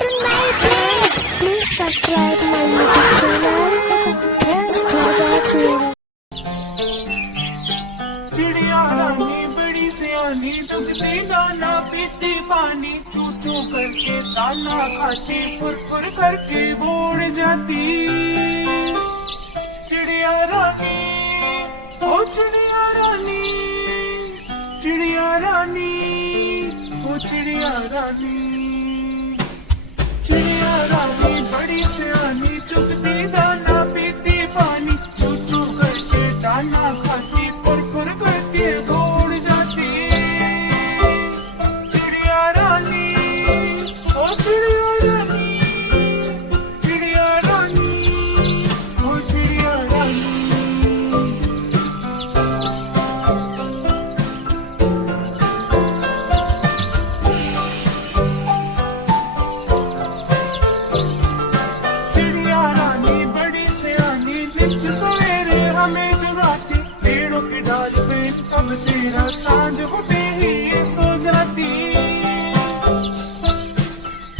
to my friends. Please subscribe my YouTube channel. Thanks for watching. चिड़िया रानी बड़ी सियानी चुगती दाना पीती पानी चू चू करके दाना खाती फुर फुर करके उड़ जाती चिड़िया रानी ओ चिड़िया रानी चिड़िया रानी ओ चिड़िया रानी चिड़िया रानी बड़ी सियानी चुगती दाना पीती पानी चू चू करके दाना खाती फुर फुर करके उड़ जाती चिड़िया रानी ओ चिड़िया रानी चिड़िया रानी ओ चिड़िया रानी चिड़िया रानी बड़ी सियानी नित सवेरे हमें जगाती पेड़ों की डाल पे तब सेरा सांझ होते ही ये सो जाती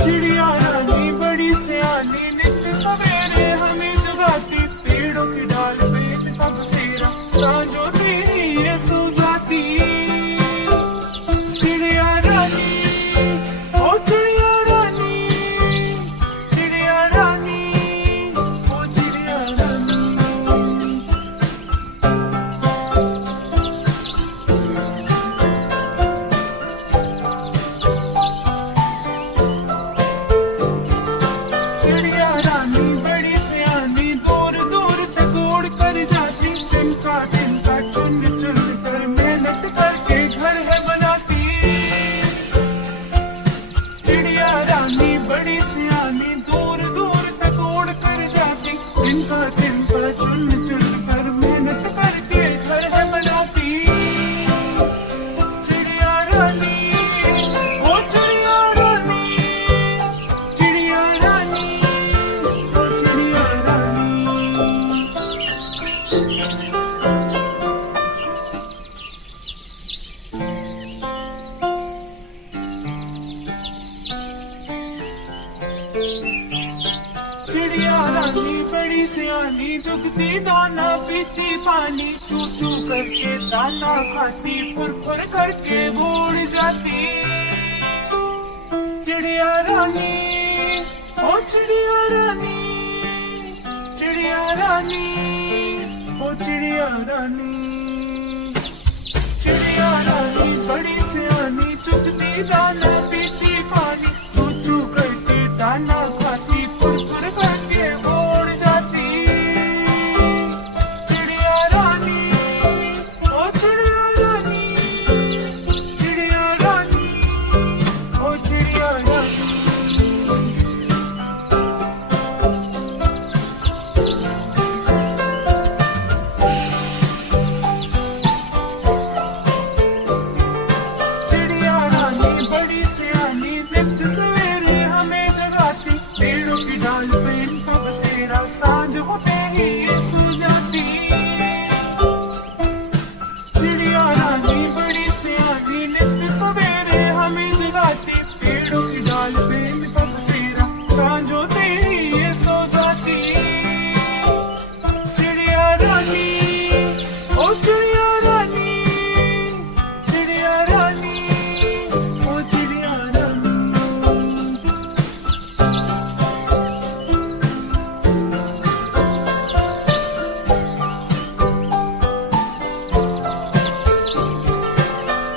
चिड़िया रानी बड़ी सियानी नित सवेरे हमें जगाती पेड़ों की डाल पे तब सेरा सांझ होते ही ये सो जाती चिड़िया रानी ओ चिड़िया रानी चिड़िया रानी ओ चिड़िया रानी चिड़िया रानी बड़ी सियानी दूर दूर तक उड़ कर जाती तिनका चुन चुन कर मेहनत करके घर है बनाती चिड़िया रानी बड़ी सियानी दूर दूर तक उड़ कर जाती तिनका चुन चुन कर मेहनत करके घर है बनाती चिड़िया रानी ओ चिड़िया रानी चिड़िया रानी ओ चिड़िया रानी चिड़िया रानी बड़ी सियानी चुगती दाना पीती पानी चू चू करके दाना खाती फुर फुर करके उड़ जाती चिड़िया रानी ओ चिड़िया रानी चिड़िया रानी ओ चिड़िया रानी चिड़िया रानी बड़ी सियानी चुगती दाना पीती पानी चू चू करके दाना खाती फुर फुर करके उड़ जाती चिड़िया रानी ओ चिड़िया रानी चिड़िया रानी ओ चिड़िया रानी चिड़िया रानी बड़ी सियानी नित सवेरे हमें जगाती पेड़ों की डाल पे तब सेरा सांझ होते ही ये सो जाती चिड़िया रानी बड़ी सियानी नित सवेरे हमें जगाती पेड़ों की डाल पे तब सेरा सांझ होते ही ये सो जाती चिड़िया रानी ओ चिड़िया रानी चिड़िया रानी ओ चिड़िया रानी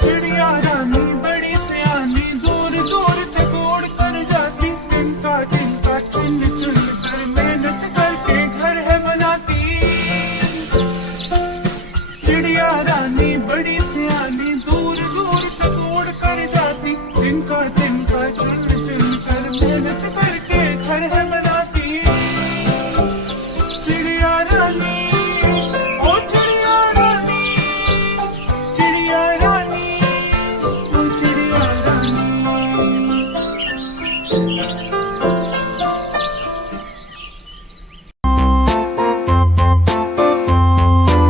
चिड़िया रानी बड़ी सियानी दूर दूर तक उड़ कर जाती तिनका चुन चुन कर मेहनत करके घर है बनाती चिड़िया रानी बड़ी सियानी दूर दूर तक उड़ कर जाती तिनका चुन चुन कर मेहनत करके घर है बनाती चिड़िया रानी ओ चिड़िया रानी चिड़िया रानी ओ चिड़िया रानी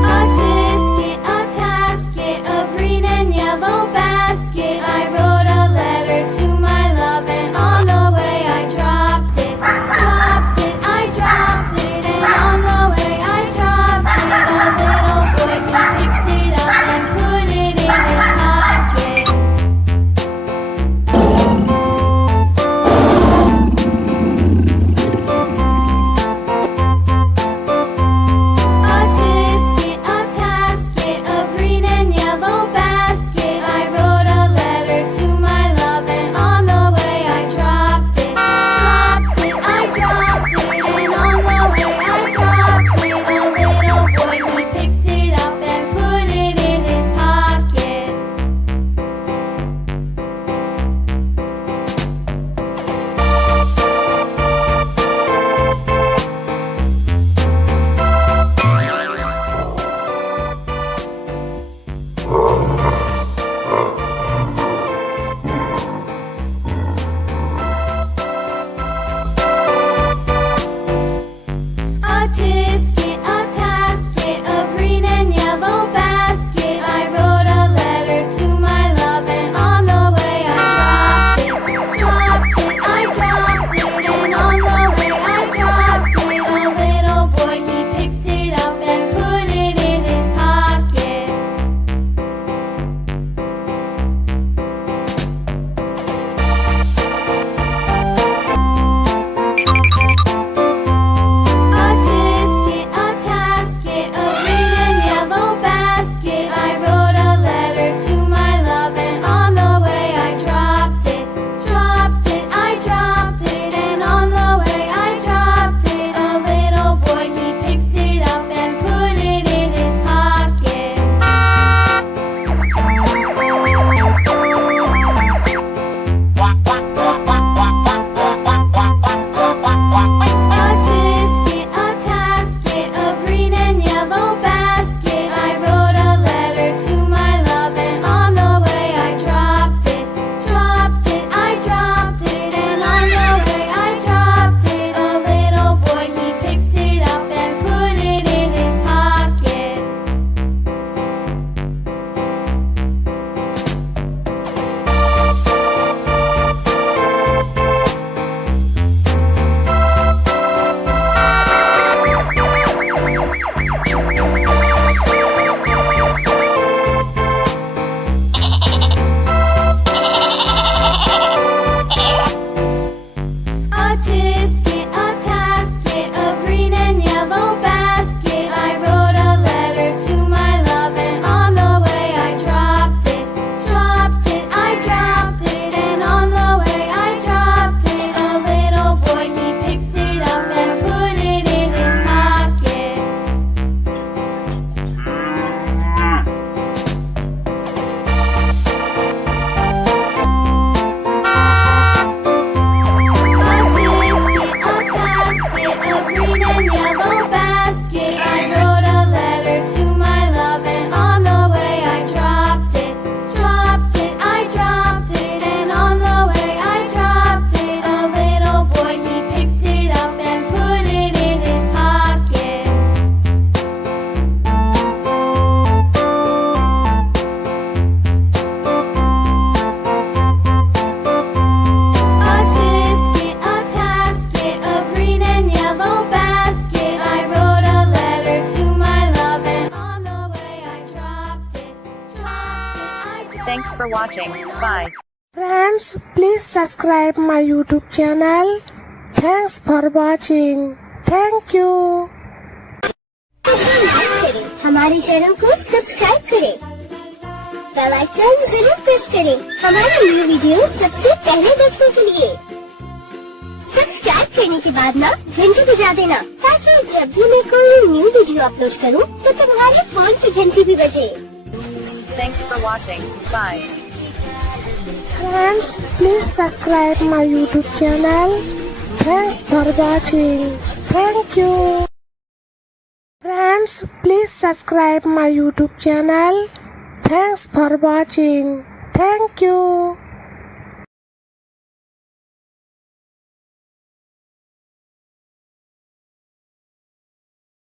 A tasket, a green and yellow basket. I wrote a letter to my love, and on the way I tried. for watching. Bye. Friends, please subscribe my YouTube channel. Thanks for watching. Thank you. हमारे channel को subscribe करें, bell icon जरूर press करें हमारे new video सबसे पहले देखने के लिए। सब्सक्राइब करने के बाद ना घंटी बजा देना, ताकि जब भी मैं कोई न्यू वीडियो अपलोड करूं तो तुम्हारे फोन की घंटी भी बजे। Thanks for watching. Bye. Friends, please subscribe my YouTube channel. Thanks for watching. Thank you. Friends, please subscribe my YouTube channel. Thanks for watching. Thank you.